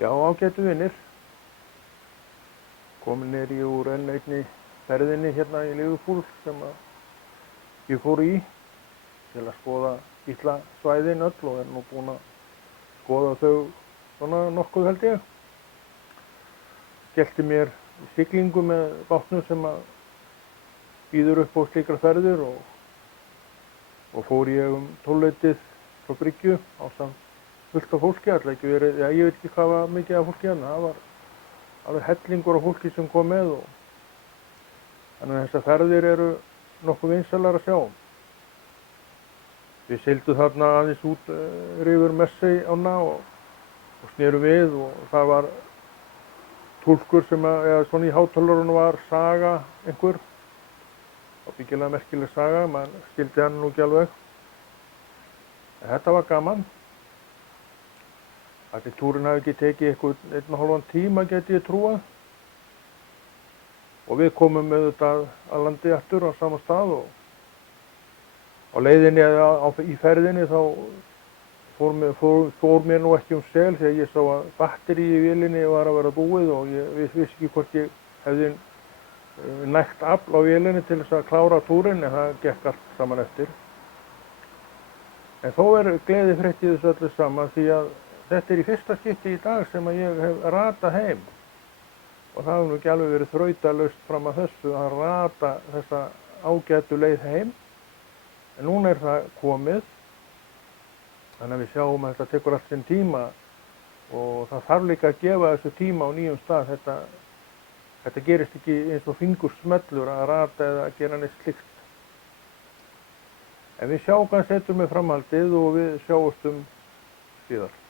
Já, ágætu vinir. Komin er ég úr enn einni ferðinni hérna í Liverpool sem ég fór í til að skoða illa svæðin öll og er nú búinn að skoða þau svona nokkuð held ég. Skellti mér í siglingu með bátnum sem býður upp á slíkar ferðir og fór ég 12-leytið frá bryggju ásamt fullt af fólki, alltaf ekki verið, já ég veit ekki hvað var mikið af fólki hérna, það var alveg hellingur af fólki sem kom með og þannig að þessar ferðir eru nokkuð vinsælar að sjá. Við sigldum þarna aðeins út yfir Mersey ána og snerum við og það var túlkur sem eða svona í hátalarunum var saga einhver, ábyggilega merkileg saga, maður skildi hann nú ekki alveg. En þetta var gaman. Ætli túrinn hafi ekki tekið eitthvað 1,5 tíma gæti ég trúað. Og við komum auðvitað að landi aftur á sama stað og á leiðinni eða í ferðinni þá fór mér nú ekki sel þegar ég sá að batteríi í vélinni var að vera búið og ég vissi ekki hvort ég hefði nægt afl á vélinni til þess að klára túrinn en það gekk allt saman eftir. En þó er gleðifrétt í þessu öllu saman því að þetta er í fyrsta skipti í dag sem að ég hef ratað heim og það hefur nú ekki alveg verið þrautalaust fram að þessu að rata þessa ágætu leið heim en núna er það komið þannig að við sjáum að þetta tekur allt sinn tíma og það þarf líka að gefa þessu tíma á nýjum stað þetta gerist ekki eins og fingursmellur að rata eða að gera neitt slíkt en við sjáum hvað setur með framhaldið og við sjáumst síðar.